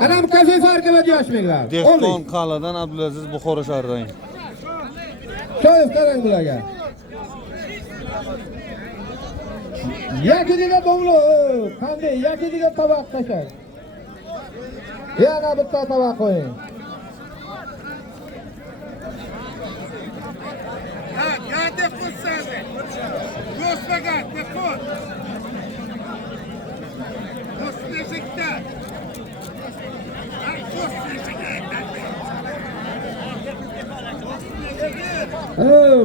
Anam kafe farkı ve diyoruşmekler. Dehqon Qal'adan Abdulaziz Buxoro shahridan. Şöyle tarang bularga. Yakidiga domlo, qanday yakidiga tabaq tashlang. Yana bitta tabaq qo'ying. Gade kutsade. Gospa gade kut. Gospa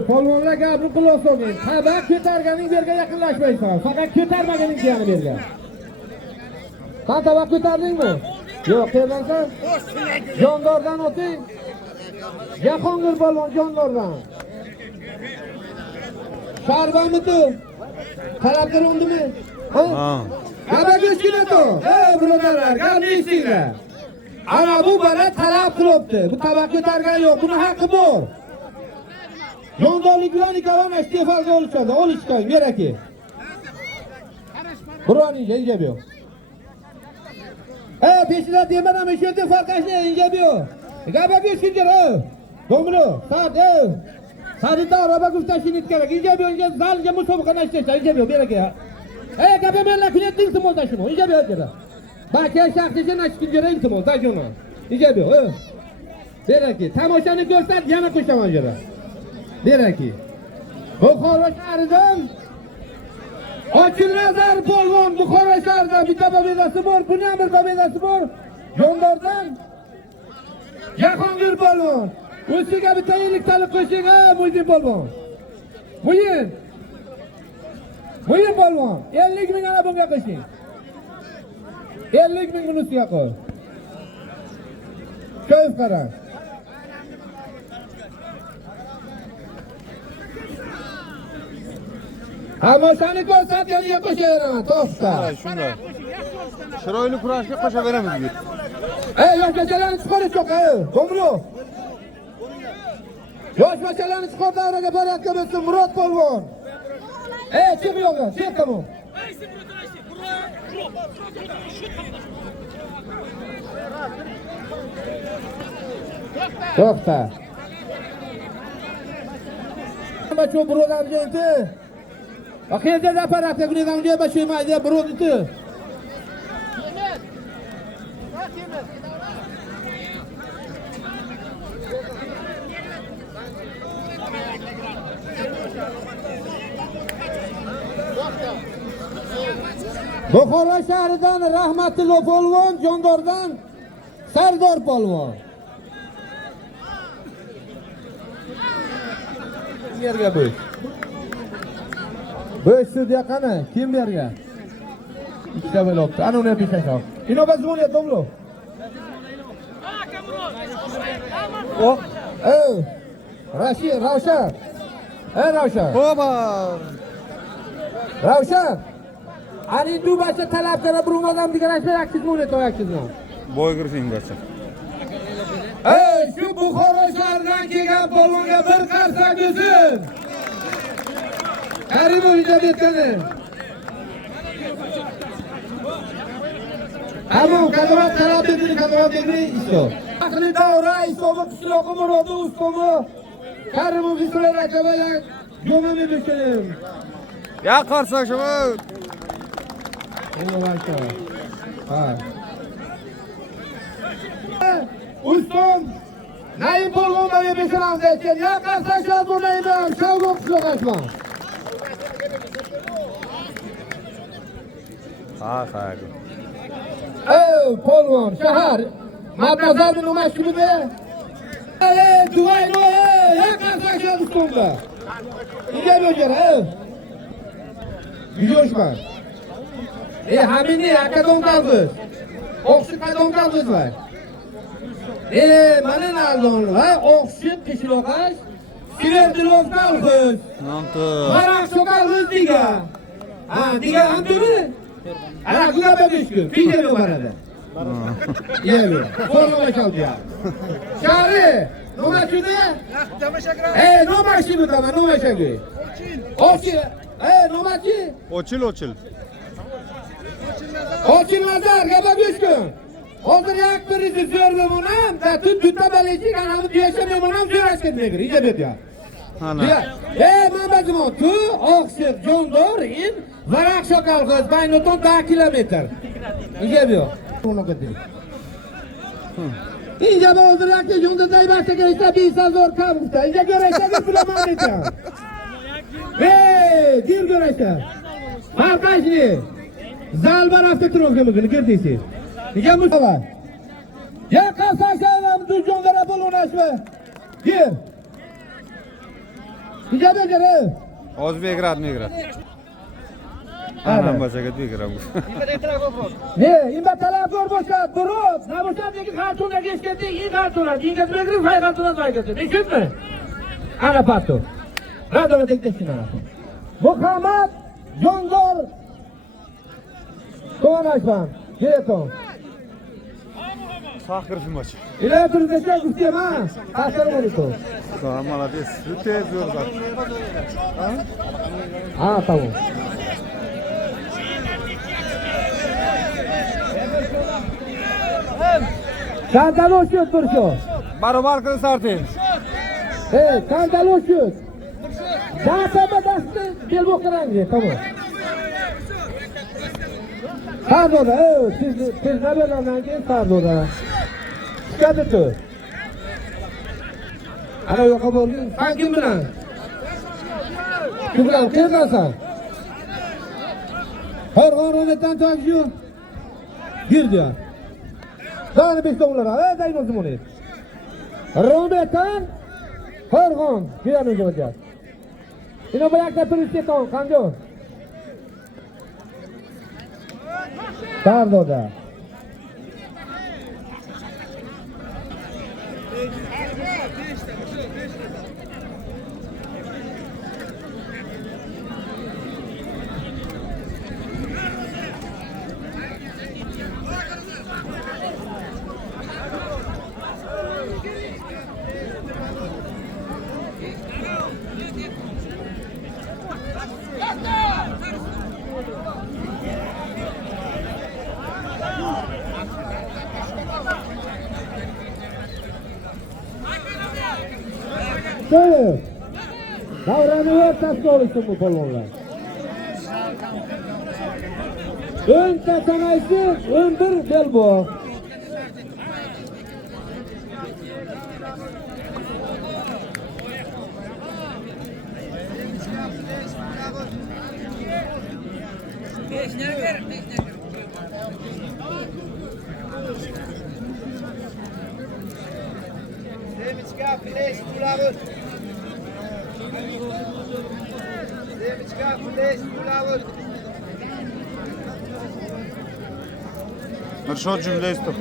polvonlar gapni quloq solmang. Tabaq ko'targaning yerga yaqinlashmaysan. Faqat ko'tarmaganing jiyani bergan. Sen tabaq ko'tardingmi? Yo'q, ko'rmansan. Jondordan o'ting. Jahongir polvon jondordan. Sharbamidi? Talab qilindimi? Ha? Gapga go'shkinato. Birodarlar, gapni eshtinglar. Ana bu bola talab qilibdi. Bu tabaq ko'targan yo'q. Buni haqqi bor. Jondorlik bilan ikkalami iste'foga olishadi. Olishgan kerak. Bironing injab yo'q. Peşiler diyemem ama şu anda farklı incebiyor. Gaba geçince domino, saat saat da araba güftaşını itkerek incebiyor ince zalca musobaka neşteyse incebiyor bir ya. Gaba ben lakinet değilsin o taşımı incebiyor kere. Bak ya şarkıcı naşkın göre intim o taşımı incebiyor. Bir ki tamaşanı görsen yana kuşamaz göre. Bir ki. Buxoro şehridan Ochilnazar polvon Buxoro shahrida bitta pobedasi bor, buni ham bir pobedasi bor. Jondordan Jahongir polvon. O'ziga bitta elliktalik qo'shing, Muhsin polvon. Muhsin polvon, 50 ming ana bunga qo'shing. 50 ming buni ustiga qo'y. Ko'z qarang. Ama seni ko'rsatgan yerga qo'shayveraman, to'xta. Shunday. Chiroyli kurashga qo'shaveramiz deb. Yoshlarni chiqarish yo'q, Domlo. Yoshlarni chiqar davraga borayotgan bo'lsin, Murod polvon. Chiq yo'qqa, chiq tamom. To'xta. Bacho Murod gente. Akhirda zafaratga gulidan joy bashmaydi, Murodni. Buxoro shahridan Rahmatullo polvon, Jondordan Sardor polvon. Yerga bo'y. Bo'ysiz yaqani kim bergan? Ikkita bo'libdi. Ana uni peshashov. Inobat zvoniyat domlo. Rashid, Ravshan. Ravshan. Oba. Ravshan. Ani dubacha talab qilib bir odam deganashni yaksiz bo'ladi, yaksizmi? Boy kirishinggacha. Shu Buxoro shahridan kelgan polvonga bir qarsak bo'lsin. Karimov ijod etgani. Tamam, kadorat talab edildi, isto. Aqli davra, istomi qishloqi Murodi ustomi. Karimov Isroil akaboya yo'mini bishirim. Ya qarsak shu. Ustom Naim polvonga beshiram deydi. Ya qarsak shu bo'lmaydi, shavgo qishloqashma. Ha. Polvon, shahar. Matnazar buni mashhurida. Duvayno, yaqinsa shu ustomda. Nega bo'jar, Yo'shman. Hamini akadon qaldiz. O'xshi qadon qaldizlar. Mana nardon, o'xshi qishloqash. Siverdilov qaldiz. Namto. Maraq soqaldiz diga. Diga hamdimi? Ana gulaba beshku, video barada. Yemi, forma çaldı. Şari, nomaşıdı? Nomaşıdı tamam, nomaşıdı. Oçil, nomaşı? Ochil. Oçil nazar, gaba beshku. Hozir yak birisi zo'rlamonam, da tutta balechik anamni tuyashamaymonam zo'rashtirmaydir. Ijabet ya. Ana. Mamazimo tu oqsiq jondor in varaq shokalg'iz baynoton 10 kilometr. Ijabet. Bunu qildik. Ijabet hozir yakka jonda daybasiga esa 5000 kavusta. Ija ko'raysiz bilaman ekan. Gir ko'raysiz. Halqashni. Zal bar avtoturofga girdingiz. Nega mushava? Ya qasashalam dujonlara bo'lunashmi? Gir. Ijabet gir. O'zbek grad, migrad. Anam bachaga begram. Ne, imba talabgor bo'lsa, turib, namusatdagi xartunaga eskanda, in xartunat, inga begri fay xartunat vaygasi. Tushundmi? Ana pato. Radona tekdeshina. Muhammad Jondor Konashvan. Geton. Sakırfim maç. İleri destek istiyorum ha. Aferin oldu. Tamam, молодец. Tez yo'rlar. Ha, tamam. Kandalo şut durşu. Barobar qilib sartayım. Kandalo şut. Dağıtama dastı, bel bokarangi, tamam. Sardoda, siz ne belandan keyin sardoda. Chiqadi tu. Ana yo'qa bo'lding. Sen kim bilan? Kim bilan qayerdasan? Farg'onadan to'g'ri. Gir diyor. Dani 5 dolarlar. Dayno zimoni. Rometan Farg'on, buyani jo'jat. Ino bu yoqda turib keton, qanday? Sardoda. Evet. Davranı ortası oluştu bu balonlar. Ön tatanaysı, ön bir bel bu. Mirshod jumla istab.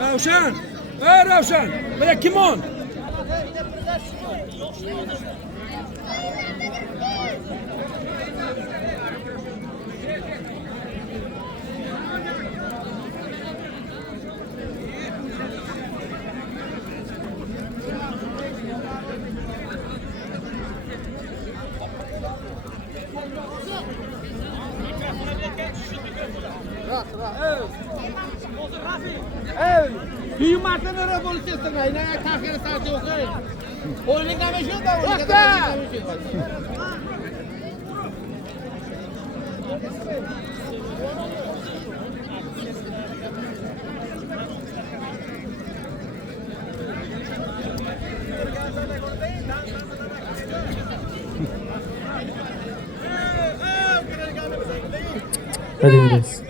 Ravshan! Ravshan! Mana kim on? Büyük martana revolüsyon ayına tahkere saati okuyor. Oyunun demeşiyor da oyunun demeşiyor. Hadi gidiyoruz.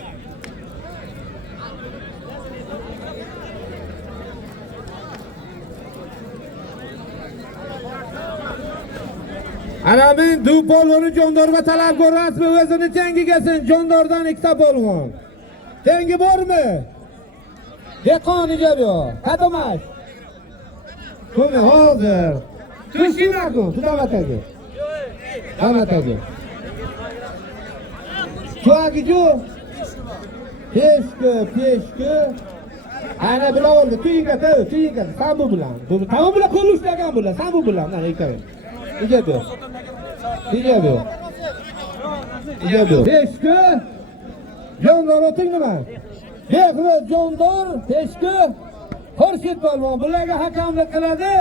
Alamin du polvoni Jondor va talabgor rasmi o'zini tengigasin. Jondordan ikkita polvon. Tengi bormi? Dehqon ijod yo'q. Qadamash. Ko'mi hozir. Tushinaku, tudamatagi. Damatagi. Chuagichu. Peshki. Ana bilan oldi. Tuyinga. Sen bu bilan. Tamam bilan qo'l ushlagan bular. Sen bu bilan. Mana ikkovi. Ijobiyo. Peshki. Jondor o'ting nima? Behro'z Jondor, Peshki. Xurshid polvon bularga hakamlik qiladi.